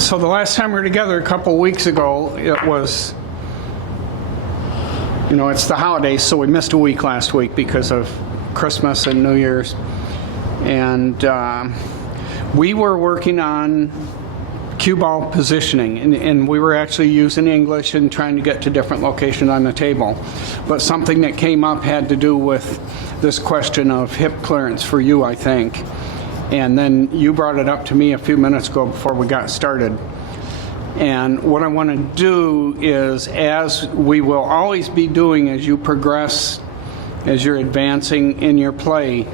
So the last time we were together a couple weeks ago, it was, it's the holidays, so we missed a week last week because of Christmas and New Year's. And we were working on cueball positioning, and we were actually using English and trying to get to different locations on the table. But something that came up had to do with this question of hip clearance for you, I think. And then you brought it up to me a few minutes ago before we got started. And what I want to do is, as we will always be doing as you progress, as you're advancing in your play,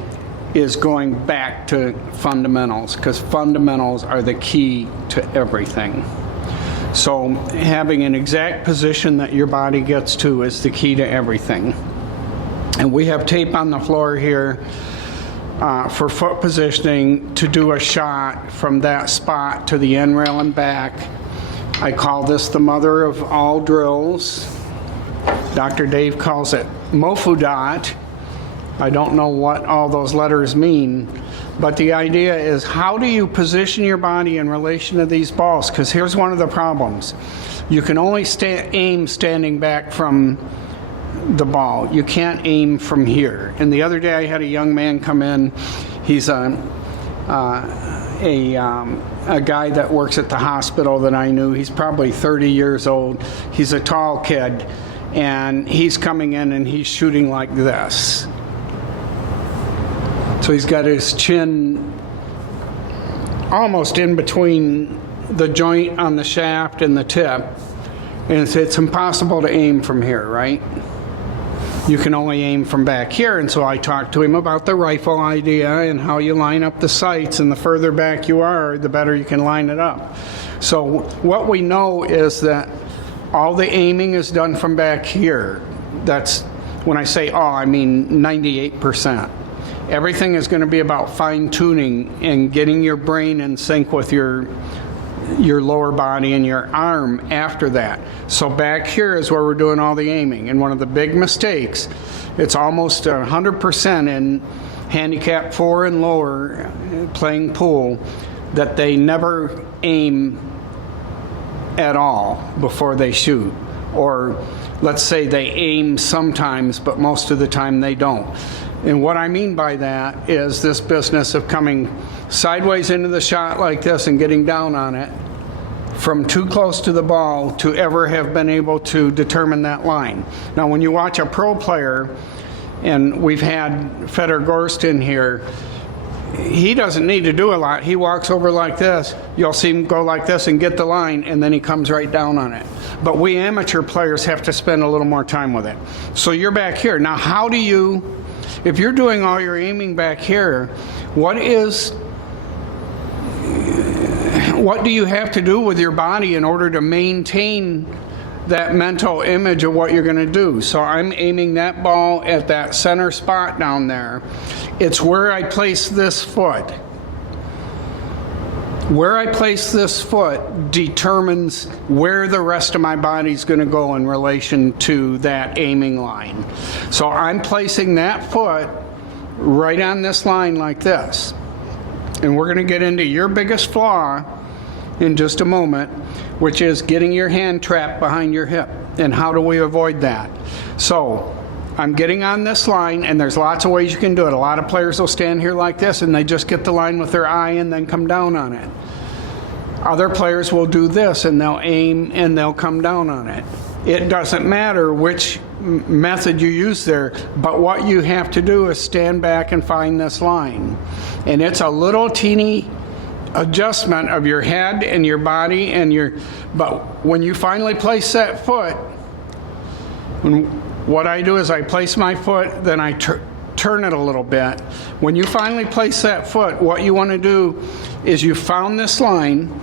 is going back to fundamentals, because fundamentals are the key to everything. So having an exact position that your body gets to is the key to everything. And we have tape on the floor here for foot positioning to do a shot from that spot to the end rail and back. I call this the mother of all drills. Dr. Dave calls it Mofudat. I don't know what all those letters mean, but the idea is, how do you position your body in relation to these balls? Because here's one of the problems. You can only aim standing back from the ball. You can't aim from here. And the other day I had a young man come in. He's a guy that works at the hospital that I knew. He's probably 30 years old. He's a tall kid, and he's coming in and he's shooting like this. So he's got his chin almost in between the joint on the shaft and the tip, and it's impossible to aim from here, right? You can only aim from back here. And so I talked to him about the rifle idea and how you line up the sights, and the further back you are, the better you can line it up. So what we know is that all the aiming is done from back here. That's, when I say all, I mean 98%. Everything is going to be about fine-tuning and getting your brain in sync with your lower body and your arm after that. So back here is where we're doing all the aiming. And one of the big mistakes, it's almost 100% in handicap 4 and lower playing pool, that they never aim at all before they shoot. Or let's say they aim sometimes, but most of the time they don't. And what I mean by that is this business of coming sideways into the shot like this and getting down on it from too close to the ball to ever have been able to determine that line. Now, when you watch a pro player, and we've had Fedor Gorst in here, he doesn't need to do a lot. He walks over like this. You'll see him go like this and get the line, and then he comes right down on it. But we amateur players have to spend a little more time with it. So you're back here. Now, how do you, if you're doing all your aiming back here, what do you have to do with your body in order to maintain that mental image of what you're going to do? So I'm aiming that ball at that center spot down there. It's where I place this foot. Where I place this foot determines where the rest of my body's going to go in relation to that aiming line. So I'm placing that foot right on this line like this. And we're going to get into your biggest flaw in just a moment, which is getting your hand trapped behind your hip. And how do we avoid that? So I'm getting on this line, and there's lots of ways you can do it. A lot of players will stand here like this, and they just get the line with their eye and then come down on it. Other players will do this, and they'll aim and they'll come down on it. It doesn't matter which method you use there, but what you have to do is stand back and find this line. And it's a little teeny adjustment of your head and your body and but when you finally place that foot, what I do is I place my foot, then I turn it a little bit. When you finally place that foot, what you want to do is you found this line,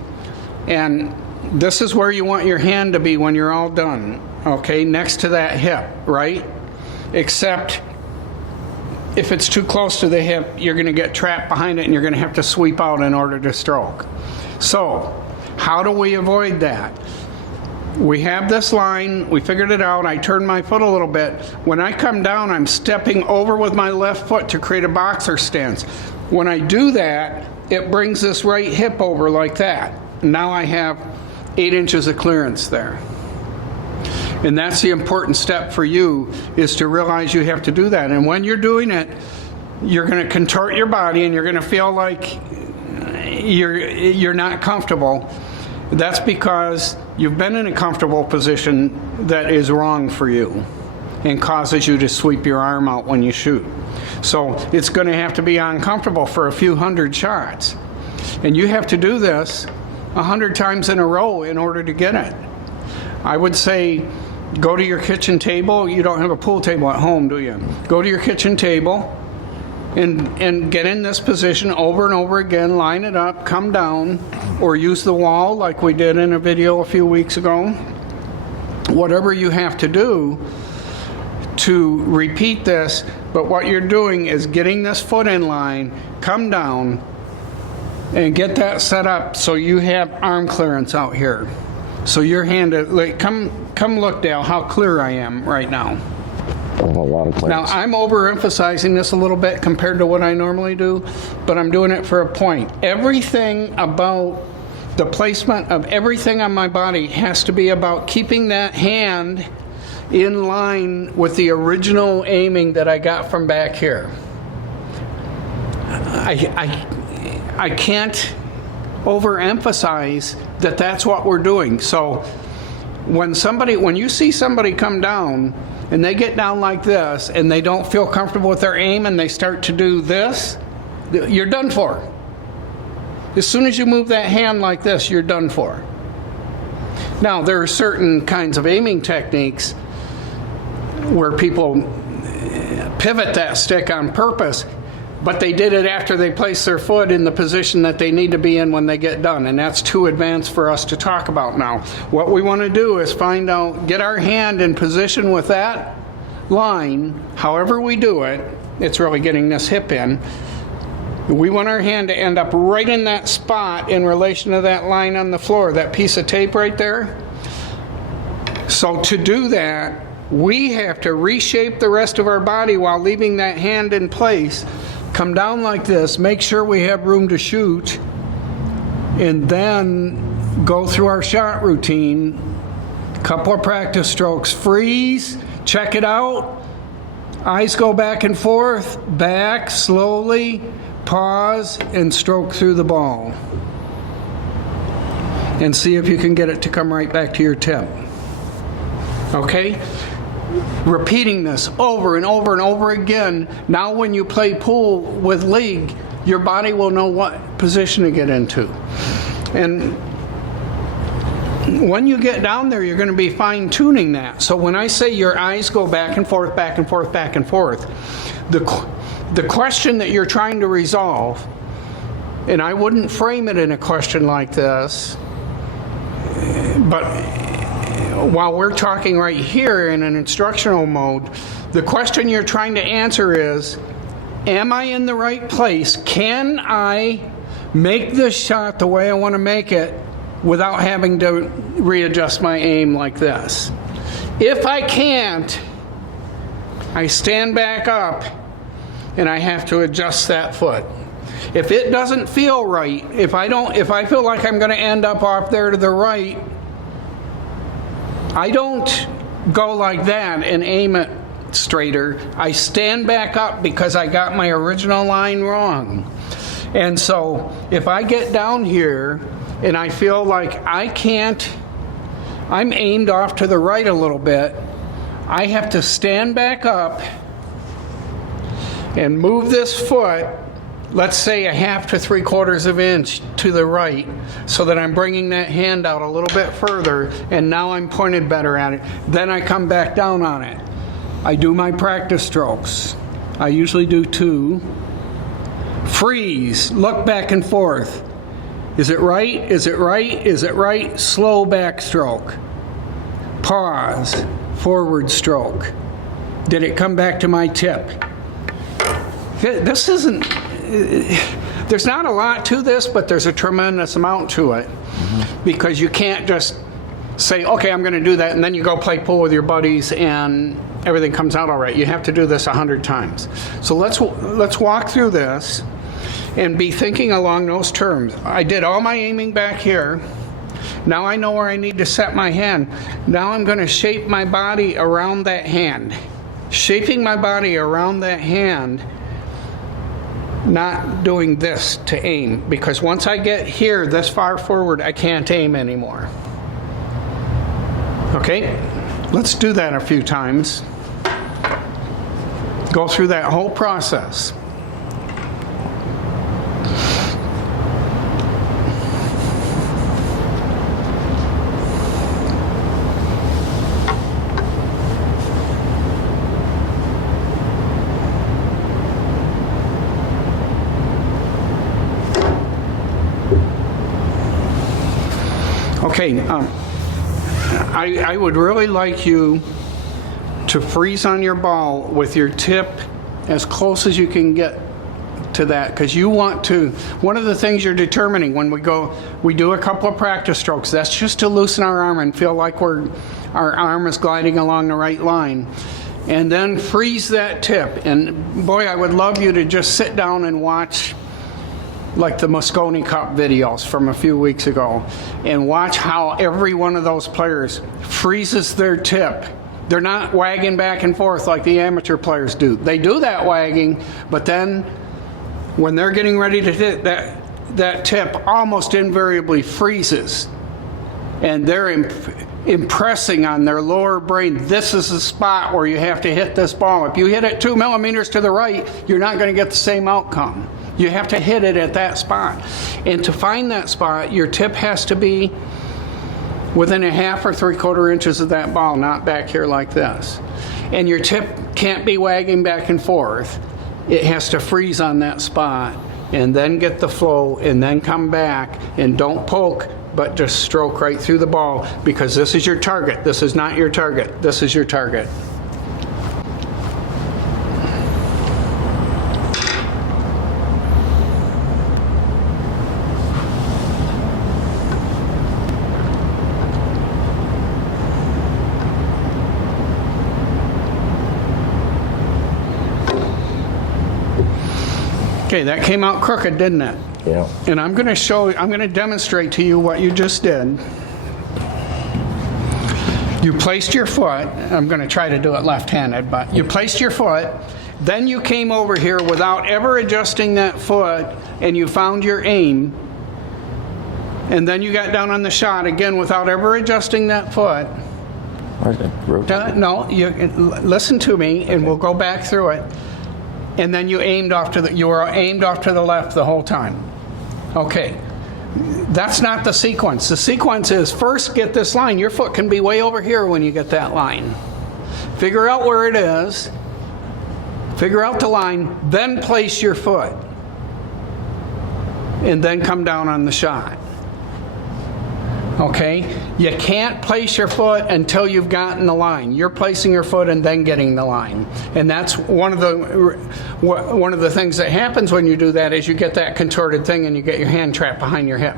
and this is where you want your hand to be when you're all done, okay, next to that hip, right? Except if it's too close to the hip, you're going to get trapped behind it and you're going to have to sweep out in order to stroke. So how do we avoid that? We have this line, we figured it out, I turn my foot a little bit. When I come down, I'm stepping over with my left foot to create a boxer stance. When I do that, it brings this right hip over like that. Now I have 8 inches of clearance there. And that's the important step for you, is to realize you have to do that. And when you're doing it, you're going to contort your body and you're going to feel like you're not comfortable. That's because you've been in a comfortable position that is wrong for you and causes you to sweep your arm out when you shoot. So it's going to have to be uncomfortable for a few hundred shots. And you have to do this 100 times in a row in order to get it. I would say go to your kitchen table. You don't have a pool table at home, do you? Go to your kitchen table and get in this position over and over again. Line it up, come down, or use the wall like we did in a video a few weeks ago. Whatever you have to do to repeat this, but what you're doing is getting this foot in line, come down, and get that set up so you have arm clearance out here. So your hand, like, come look, Dale, how clear I am right now. A lot of now, I'm overemphasizing this a little bit compared to what I normally do, but I'm doing it for a point. Everything about the placement of everything on my body has to be about keeping that hand in line with the original aiming that I got from back here. I can't overemphasize that that's what we're doing. So when you see somebody come down and they get down like this and they don't feel comfortable with their aim and they start to do this, you're done for. As soon as you move that hand like this, you're done for. Now, there are certain kinds of aiming techniques where people pivot that stick on purpose, but they did it after they placed their foot in the position that they need to be in when they get done, and that's too advanced for us to talk about now. What we want to do is find out, get our hand in position with that line, however we do it. It's really getting this hip in. We want our hand to end up right in that spot in relation to that line on the floor, that piece of tape right there. So to do that, we have to reshape the rest of our body while leaving that hand in place. Come down like this, make sure we have room to shoot, and then go through our shot routine. Couple of practice strokes. Freeze, check it out. Eyes go back and forth, back, slowly, pause, and stroke through the ball. And see if you can get it to come right back to your tip. Okay? Repeating this over and over and over again. Now when you play pool with league, your body will know what position to get into. And when you get down there, you're going to be fine-tuning that. So when I say your eyes go back and forth, back and forth, back and forth, the question that you're trying to resolve, and I wouldn't frame it in a question like this, but while we're talking right here in an instructional mode, the question you're trying to answer is, am I in the right place? Can I make this shot the way I want to make it without having to readjust my aim like this? If I can't, I stand back up and I have to adjust that foot. If it doesn't feel right, if I feel like I'm going to end up off there to the right, I don't go like that and aim it straighter. I stand back up because I got my original line wrong. And so if I get down here and I feel like I'm aimed off to the right a little bit, I have to stand back up and move this foot, let's say 1/2 to 3/4 of an inch to the right, so that I'm bringing that hand out a little bit further, and now I'm pointed better at it. Then I come back down on it. I do my practice strokes. I usually do 2. Freeze, look back and forth. Is it right? Is it right? Is it right? Slow backstroke. Pause, forward stroke. Did it come back to my tip? This isn't, there's not a lot to this, but there's a tremendous amount to it. Because you can't just say, okay, I'm going to do that, and then you go play pool with your buddies and everything comes out all right. You have to do this 100 times. So let's walk through this. and be thinking along those terms. I did all my aiming back here. Now I know where I need to set my hand. Now I'm going to shape my body around that hand. Shaping my body around that hand, not doing this to aim, because once I get here this far forward, I can't aim anymore. Okay, let's do that a few times. Go through that whole process. Okay, I would really like you to freeze on your ball with your tip as close as you can get to that, because you want to, one of the things you're determining when we do a couple of practice strokes, that's just to loosen our arm and feel like our arm is gliding along the right line. And then freeze that tip. And boy, I would love you to just sit down and watch like the Mosconi Cup videos from a few weeks ago and watch how every one of those players freezes their tip. They're not wagging back and forth like the amateur players do. They do that wagging, but then when they're getting ready to hit, that tip almost invariably freezes. And they're impressing on their lower brain, this is the spot where you have to hit this ball. If you hit it 2 millimeters to the right, you're not going to get the same outcome. You have to hit it at that spot. And to find that spot, your tip has to be within 1/2 or 3/4 inches of that ball, not back here like this. And your tip can't be wagging back and forth. It has to freeze on that spot and then get the flow and then come back, and don't poke, but just stroke right through the ball, because this is your target. This is not your target. This is your target. Okay, that came out crooked, didn't it? Yeah. And I'm going to demonstrate to you what you just did. You placed your foot, I'm going to try to do it left-handed, but you placed your foot, then you came over here without ever adjusting that foot, and you found your aim, and then you got down on the shot again without ever adjusting that foot. No, listen to me, and we'll go back through it. And then you were aimed off to the left the whole time. Okay, that's not the sequence. The sequence is first get this line. Your foot can be way over here when you get that line. Figure out where it is. Figure out the line, then place your foot. And then come down on the shot. Okay? You can't place your foot until you've gotten the line. You're placing your foot and then getting the line. And that's one of the things that happens when you do that is you get that contorted thing and you get your hand trapped behind your hip.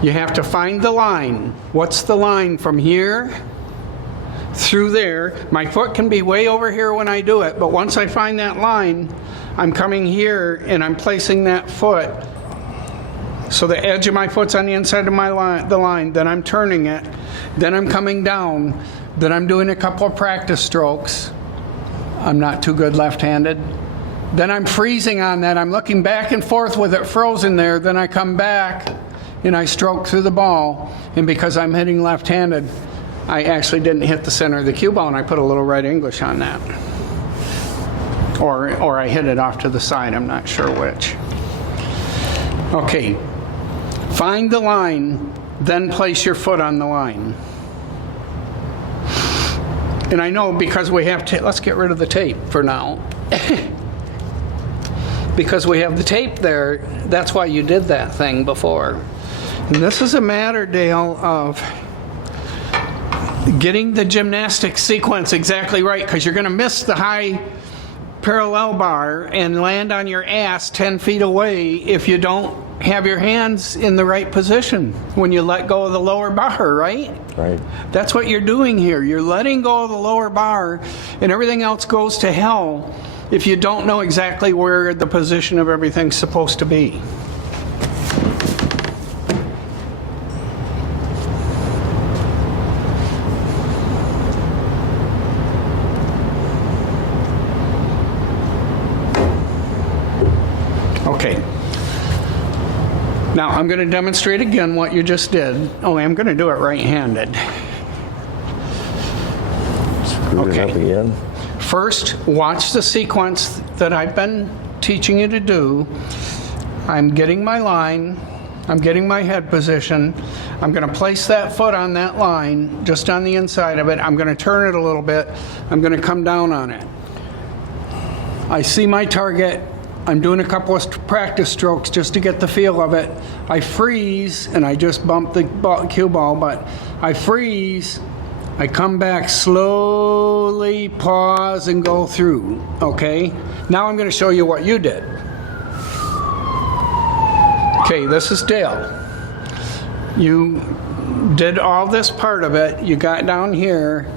You have to find the line. What's the line from here through there? My foot can be way over here when I do it, but once I find that line, I'm coming here and I'm placing that foot. So the edge of my foot's on the inside of the line, then I'm turning it, then I'm coming down, then I'm doing a couple of practice strokes. I'm not too good left-handed. Then I'm freezing on that. I'm looking back and forth with it frozen there. Then I come back and I stroke through the ball. And because I'm hitting left-handed, I actually didn't hit the center of the cue ball, and I put a little red English on that. Or I hit it off to the side. I'm not sure which. Okay. Find the line, then place your foot on the line. And I know because we have to, let's get rid of the tape for now. Because we have the tape there, that's why you did that thing before. And this is a matter, Dale, of getting the gymnastic sequence exactly right, because you're going to miss the high parallel bar and land on your ass 10 feet away if you don't have your hands in the right position when you let go of the lower bar, right? Right. That's what you're doing here. You're letting go of the lower bar, and everything else goes to hell if you don't know exactly where the position of everything's supposed to be. Okay. Now I'm going to demonstrate again what you just did, only I'm going to do it right-handed. Screw it up again. First, watch the sequence that I've been teaching you to do. I'm getting my line, I'm getting my head position, I'm going to place that foot on that line, just on the inside of it, I'm going to turn it a little bit, I'm going to come down on it. I see my target, I'm doing a couple of practice strokes just to get the feel of it. I freeze, and I just bump the cue ball, but I freeze, I come back slowly, pause, and go through, okay? Now I'm going to show you what you did. Okay, this is Dale. You did all this part of it, you got down here,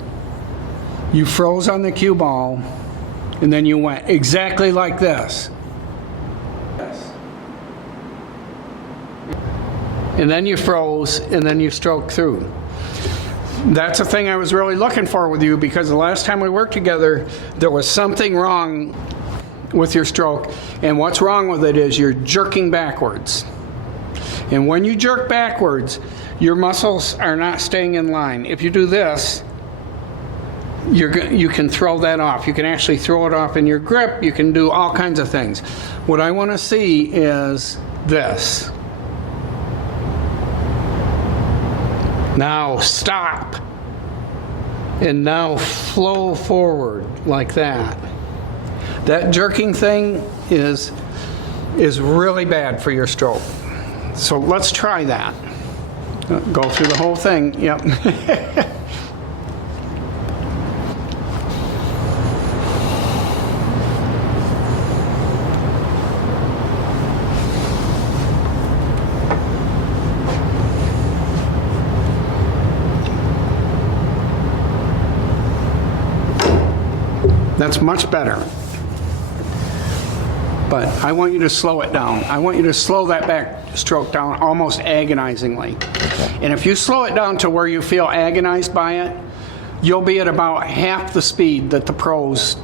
you froze on the cue ball, and then you went exactly like this. And then you froze, and then you stroked through. That's the thing I was really looking for with you, because the last time we worked together, there was something wrong with your stroke, and what's wrong with it is you're jerking backwards. And when you jerk backwards, your muscles are not staying in line. If you do this, you can throw that off. You can actually throw it off in your grip. You can do all kinds of things. What I want to see is this. Now stop, and now flow forward like that. That jerking thing is really bad for your stroke. So let's try that. Go through the whole thing, yep. That's much better. But I want you to slow it down. I want you to slow that back stroke down almost agonizingly. And if you slow it down to where you feel agonized by it, you'll be at about half the speed that the pros,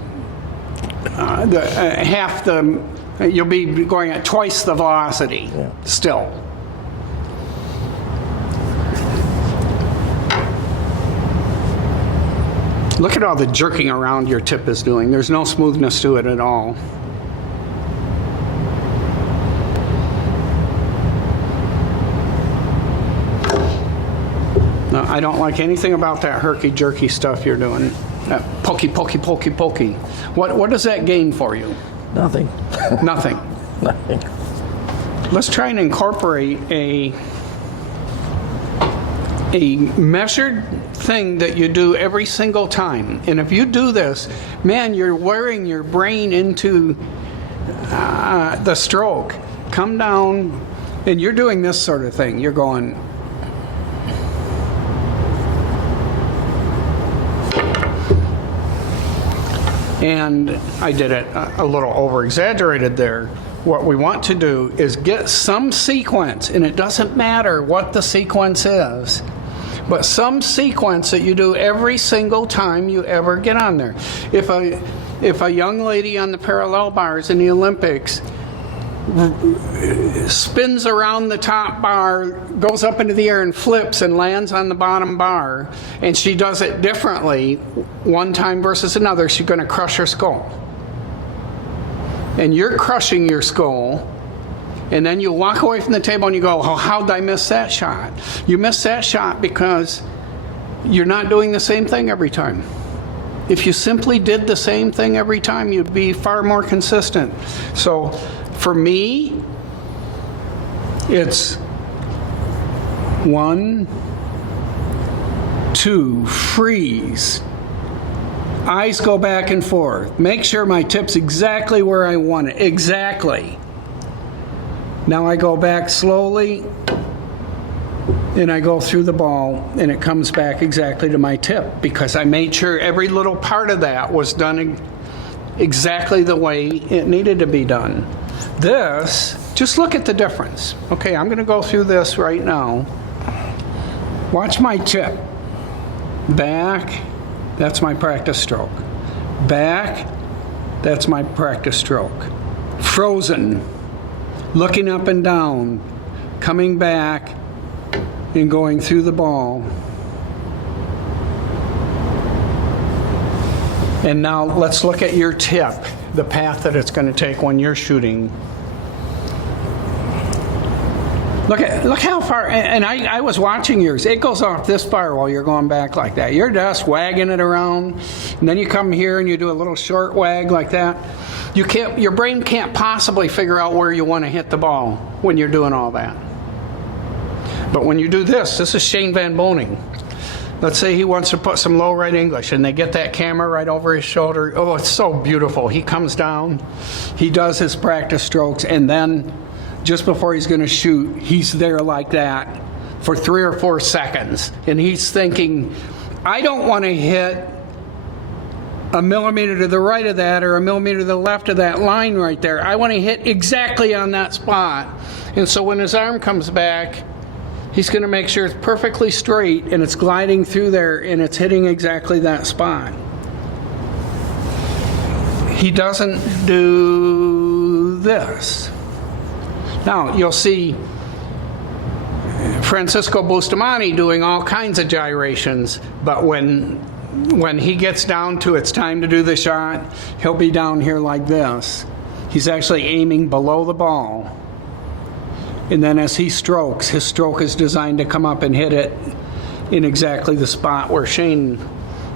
you'll be going at twice the velocity still. Look at all the jerking around your tip is doing. There's no smoothness to it at all. No, I don't like anything about that herky jerky stuff you're doing. Pokey, pokey, pokey, pokey. What does that gain for you? Nothing. Nothing. Nothing. Let's try and incorporate a measured thing that you do every single time. And if you do this, man, you're wearing your brain into the stroke. Come down, and you're doing this sort of thing. You're going. And I did it a little over-exaggerated there. What we want to do is get some sequence, and it doesn't matter what the sequence is, but some sequence that you do every single time you ever get on there. If a young lady on the parallel bars in the Olympics spins around the top bar, goes up into the air and flips and lands on the bottom bar, and she does it differently one time versus another, she's going to crush her skull. And you're crushing your skull, and then you walk away from the table and you go, oh, how did I miss that shot? You missed that shot because you're not doing the same thing every time. If you simply did the same thing every time, you'd be far more consistent. So for me, it's 1, 2, freeze. Eyes go back and forth. Make sure my tip's exactly where I want it. Exactly. Now I go back slowly, and I go through the ball, and it comes back exactly to my tip because I made sure every little part of that was done exactly the way it needed to be done. This, just look at the difference. Okay, I'm going to go through this right now. Watch my tip. Back, that's my practice stroke. Back, that's my practice stroke. Frozen, looking up and down, coming back, and going through the ball. And now let's look at your tip, the path that it's going to take when you're shooting. Look how far, and I was watching yours. It goes off this far while you're going back like that. You're just wagging it around, and then you come here and you do a little short wag like that. Your brain can't possibly figure out where you want to hit the ball when you're doing all that. But when you do this is Shane Van Boning. Let's say he wants to put some low right English, and they get that camera right over his shoulder. Oh, it's so beautiful. He comes down, he does his practice strokes, and then just before he's going to shoot, he's there like that for 3 or 4 seconds. And he's thinking, I don't want to hit a millimeter to the right of that or a millimeter to the left of that line right there. I want to hit exactly on that spot. And so when his arm comes back, he's going to make sure it's perfectly straight and it's gliding through there and it's hitting exactly that spot. He doesn't do this. Now, you'll see Francisco Bustamante doing all kinds of gyrations, but when he gets down to it's time to do the shot, he'll be down here like this. He's actually aiming below the ball. And then as he strokes, his stroke is designed to come up and hit it in exactly the spot where Shane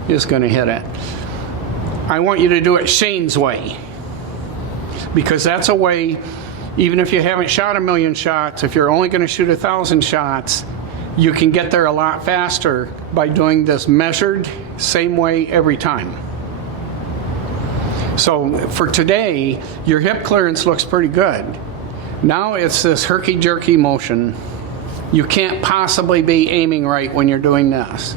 is going to hit it. I want you to do it Shane's way, because that's a way. Even if you haven't shot 1,000,000 shots, if you're only going to shoot 1,000 shots, you can get there a lot faster by doing this measured, same way every time. So for today, your hip clearance looks pretty good. Now it's this herky-jerky motion. You can't possibly be aiming right when you're doing this.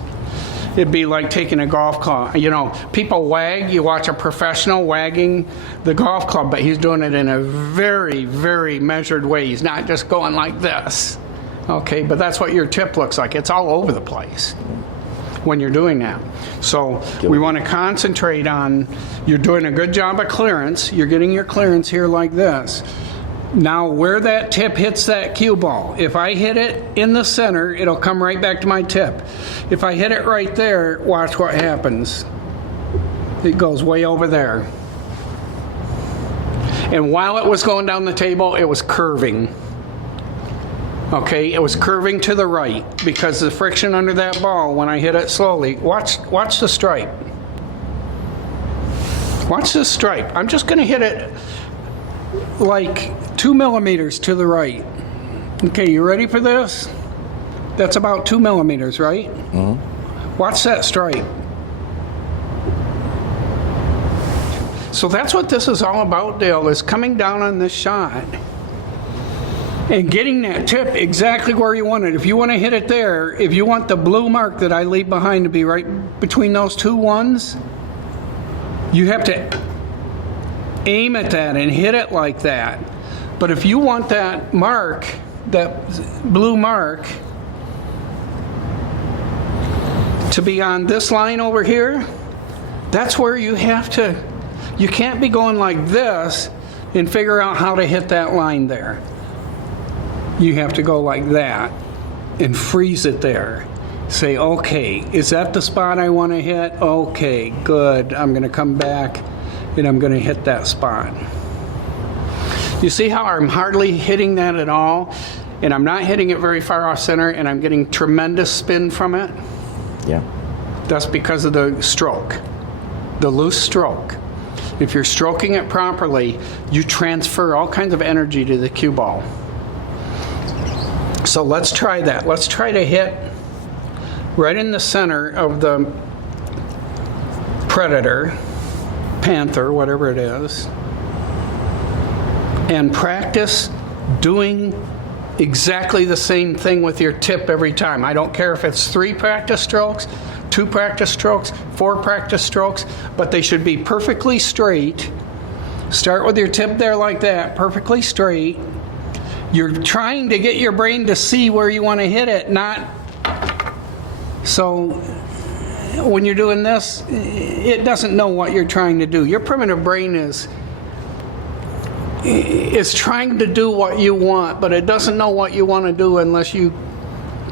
It'd be like taking a golf club. You know, people wag. You watch a professional wagging the golf club, but he's doing it in a very, very measured way. He's not just going like this. Okay, but that's what your tip looks like. It's all over the place when you're doing that. So we want to concentrate on, you're doing a good job of clearance. You're getting your clearance here like this. Now, where that tip hits that cue ball, if I hit it in the center, it'll come right back to my tip. If I hit it right there, watch what happens. It goes way over there. And while it was going down the table, it was curving. Okay, it was curving to the right because the friction under that ball, when I hit it slowly, watch the stripe. Watch this stripe. I'm just going to hit it like 2 millimeters to the right. Okay, you ready for this? That's about 2 millimeters, right? Mm-hmm. Watch that stripe. So that's what this is all about, Dale, is coming down on this shot and getting that tip exactly where you want it. If you want to hit it there, if you want the blue mark that I leave behind to be right between those two ones, you have to aim at that and hit it like that. But if you want that mark, that blue mark, to be on this line over here, that's where you have to, you can't be going like this and figure out how to hit that line there. You have to go like that and freeze it there. Say, okay, is that the spot I want to hit? Okay, good. I'm going to come back and I'm going to hit that spot. You see how I'm hardly hitting that at all? And I'm not hitting it very far off center, and I'm getting tremendous spin from it? Yeah. That's because of the stroke, the loose stroke. If you're stroking it properly, you transfer all kinds of energy to the cue ball. So let's try that. Let's try to hit right in the center of the predator, panther, whatever it is, and practice doing exactly the same thing with your tip every time. I don't care if it's 3 practice strokes, 2 practice strokes, 4 practice strokes, but they should be perfectly straight. Start with your tip there like that, perfectly straight. You're trying to get your brain to see where you want to hit it, not... So when you're doing this, it doesn't know what you're trying to do. Your primitive brain is trying to do what you want, but it doesn't know what you want to do unless you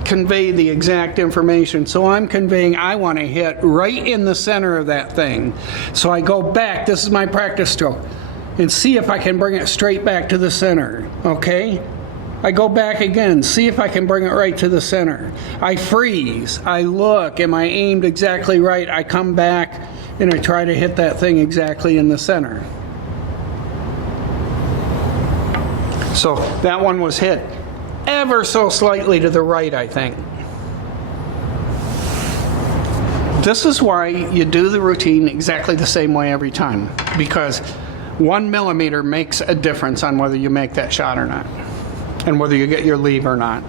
convey the exact information. So I'm conveying I want to hit right in the center of that thing. So I go back, this is my practice stroke, and see if I can bring it straight back to the center, okay? I go back again, see if I can bring it right to the center. I freeze, I look, am I aimed exactly right? I come back and I try to hit that thing exactly in the center. So that one was hit ever so slightly to the right, I think. This is why you do the routine exactly the same way every time, because 1 millimeter makes a difference on whether you make that shot or not, and whether you get your leave or not.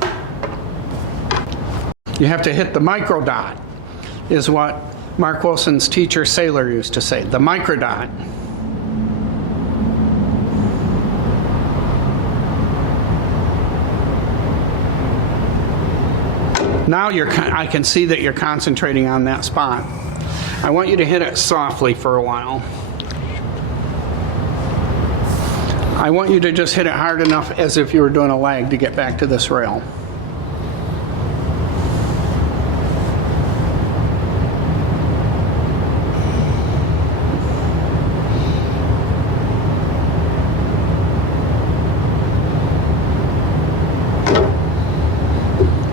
You have to hit the micro dot, is what Mark Wilson's teacher Sailor used to say, the micro dot. Now I can see that you're concentrating on that spot. I want you to hit it softly for a while. I want you to just hit it hard enough as if you were doing a lag to get back to this rail.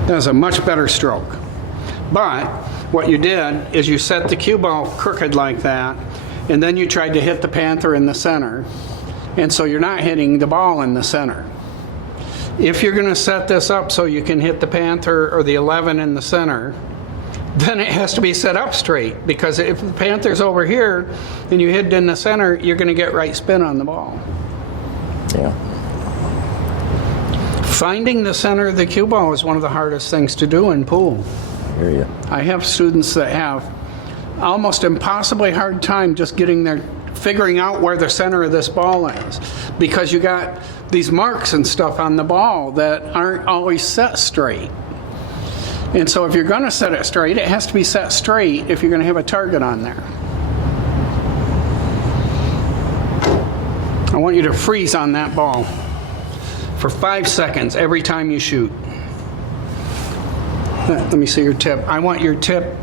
That was a much better stroke. But what you did is you set the cue ball crooked like that, and then you tried to hit the panther in the center. And so you're not hitting the ball in the center. If you're going to set this up so you can hit the panther or the 11 in the center, then it has to be set up straight, because if the panther's over here and you hit it in the center, you're going to get right spin on the ball. Yeah. Finding the center of the cue ball is one of the hardest things to do in pool. I hear you. I have students that have almost impossibly hard time just figuring out where the center of this ball is, because you got these marks and stuff on the ball that aren't always set straight. And so if you're going to set it straight, it has to be set straight if you're going to have a target on there. I want you to freeze on that ball for 5 seconds every time you shoot. Let me see your tip. I want your tip,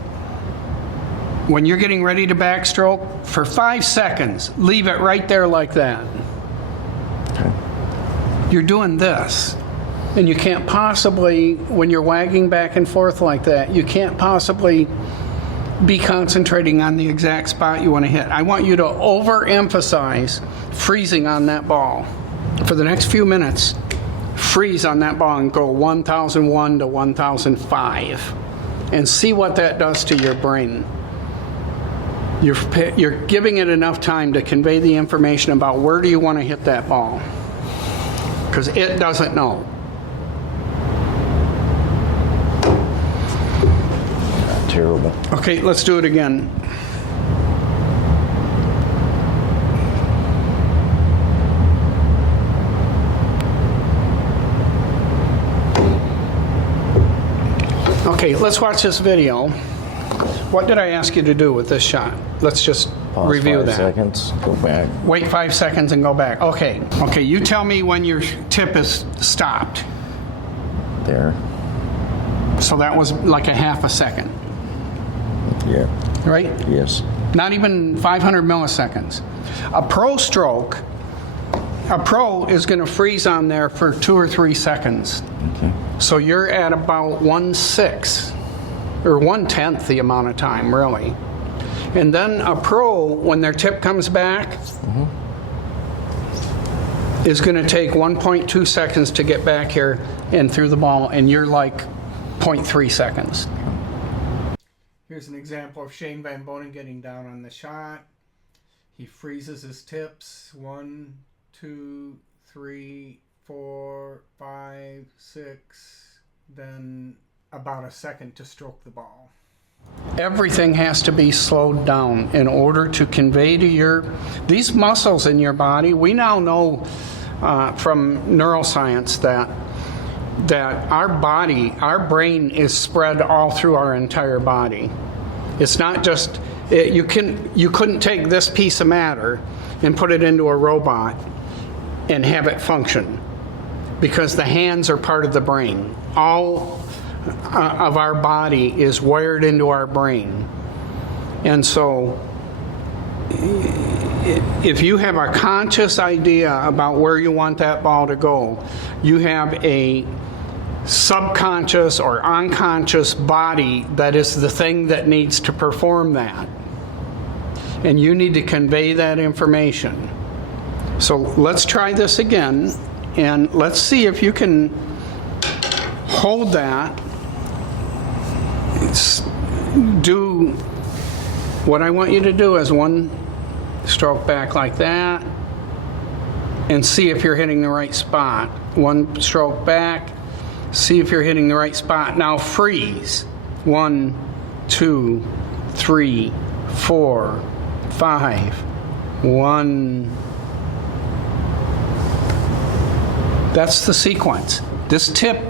when you're getting ready to backstroke, for 5 seconds, leave it right there like that. Okay. You're doing this, and you can't possibly, when you're wagging back and forth like that, you can't possibly be concentrating on the exact spot you want to hit. I want you to overemphasize freezing on that ball. For the next few minutes, freeze on that ball and go 1001 to 1005 and see what that does to your brain. You're giving it enough time to convey the information about where do you want to hit that ball, because it doesn't know. Terrible. Okay, let's do it again. Okay, let's watch this video. What did I ask you to do with this shot? Let's just Pause review 5 that. seconds, go back. Wait 5 seconds and go back. Okay. Okay, you tell me when your tip is stopped. There. So that was like a half a second, Yeah. right? Yes. Not even 500 milliseconds. A pro stroke, a pro is going to freeze on there for 2 or 3 seconds. Okay. So you're at about 1/6 or 1/10 the amount of time, really. And then a pro, when their tip comes back, is going to take 1.2 seconds to get back here and through the ball, and you're like 0.3 seconds. Here's an example of Shane Van Bonen getting down on the shot. He freezes his tips. 1, 2, 3, 4, 5, 6, then about a second to stroke the ball. Everything has to be slowed down in order to convey to these muscles in your body. We now know from neuroscience that our brain is spread all through our entire body. It's not just, you couldn't take this piece of matter and put it into a robot and have it function, because the hands are part of the brain. All of our body is wired into our brain. And so if you have a conscious idea about where you want that ball to go, you have a subconscious or unconscious body that is the thing that needs to perform that. And you need to convey that information. So let's try this again, and let's see if you can hold that. Do what I want you to do is one stroke back like that, and see if you're hitting the right spot. One stroke back, see if you're hitting the right spot. Now freeze. 1, 2, 3, 4, 5. 1. That's the sequence. This tip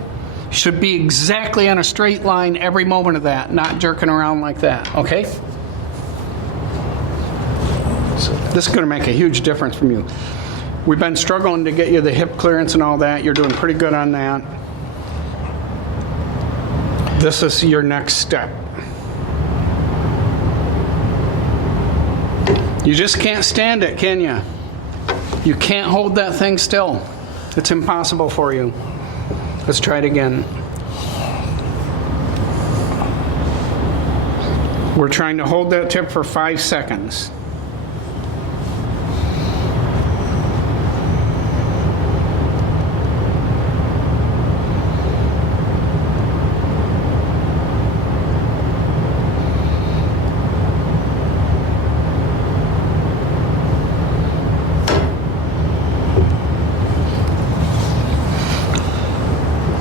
should be exactly on a straight line every moment of that, not jerking around like that, okay? This is going to make a huge difference from you. We've been struggling to get you the hip clearance and all that. You're doing pretty good on that. This is your next step. You just can't stand it, can you? You can't hold that thing still. It's impossible for you. Let's try it again. We're trying to hold that tip for 5 seconds.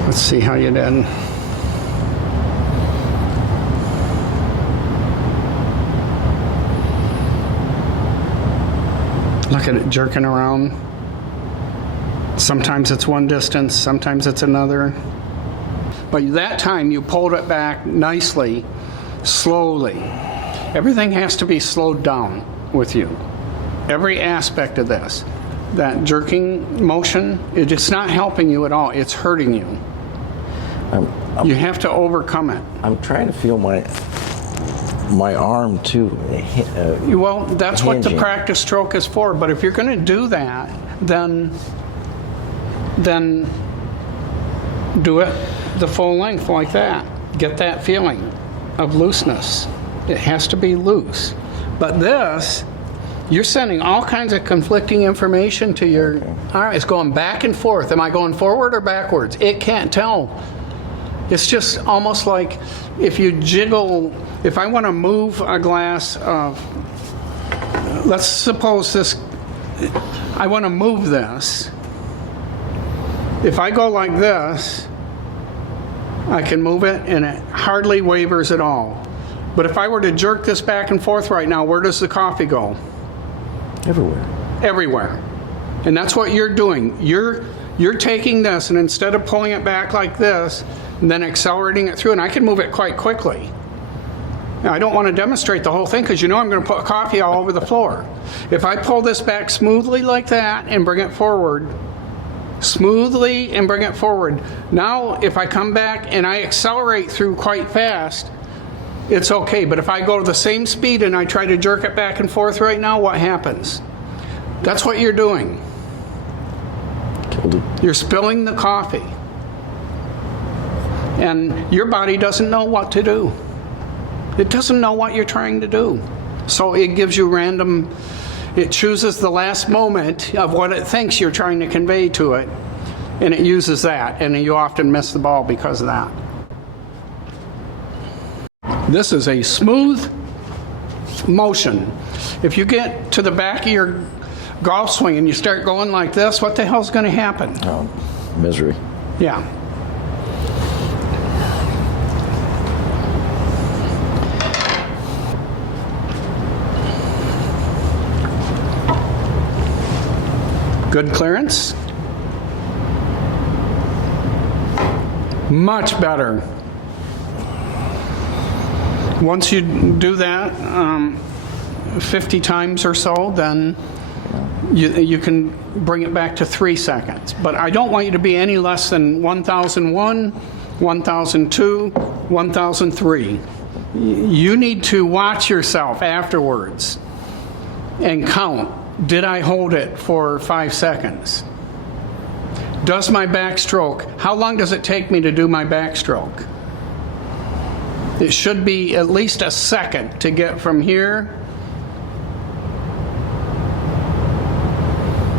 Let's see how you did. Look at it jerking around. Sometimes it's one distance, sometimes it's another. But that time you pulled it back nicely, slowly. Everything has to be slowed down with you. Every aspect of this. That jerking motion, it's not helping you at all. It's hurting you. You have to overcome it. I'm trying to feel my arm too. Well, that's what the hinging. practice stroke is for. But if you're going to do that, then do it the full length like that. Get that feeling of looseness. It has to be loose. But this, you're sending all kinds of conflicting information to your arm. It's going back and forth. Am I going forward or backwards? It can't tell. It's just almost like if you jiggle, if I want to move a glass of, let's suppose this, I want to move this. If I go like this, I can move it and it hardly wavers at all. But if I were to jerk this back and forth right now, where does the coffee go? Everywhere. Everywhere. And that's what you're doing. You're taking this, and instead of pulling it back like this and then accelerating it through, and I can move it quite quickly. Now, I don't want to demonstrate the whole thing because you know I'm going to put coffee all over the floor. If I pull this back smoothly like that and bring it forward, smoothly and bring it forward. Now, if I come back and I accelerate through quite fast, it's okay. But if I go to the same speed and I try to jerk it back and forth right now, what happens? That's what you're doing. You're spilling the coffee. And your body doesn't know what to do. It doesn't know what you're trying to do. So it gives you random, it chooses the last moment of what it thinks you're trying to convey to it, and it uses that, and you often miss the ball because of that. This is a smooth motion. If you get to the back of your golf swing and you start going like this, what the hell's going to happen? Oh, misery. Yeah. Good clearance. Much better. Once you do that 50 times or so, then you can bring it back to 3 seconds. But I don't want you to be any less than 1001, 1002, 1003. You need to watch yourself afterwards and count. Did I hold it for 5 seconds? Does my backstroke, how long does it take me to do my backstroke? It should be at least a second to get from here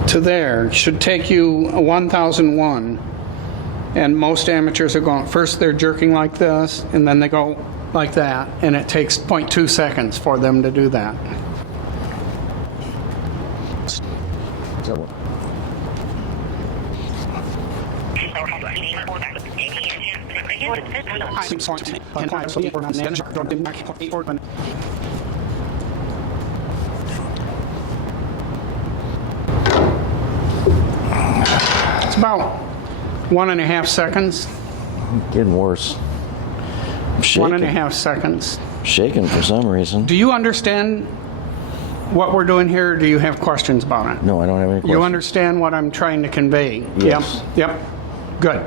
to there. It should take you 1001. And most amateurs are going, first they're jerking like this, and then they go like that, and it takes 0.2 seconds for them to do that. It's about 1.5 seconds. Getting worse. I'm shaking. 1.5 seconds. Shaking for some reason. Do you understand what we're doing here, or do you have questions about it? No, I don't have any questions. You understand what I'm trying to convey? Yes. Yep. Good.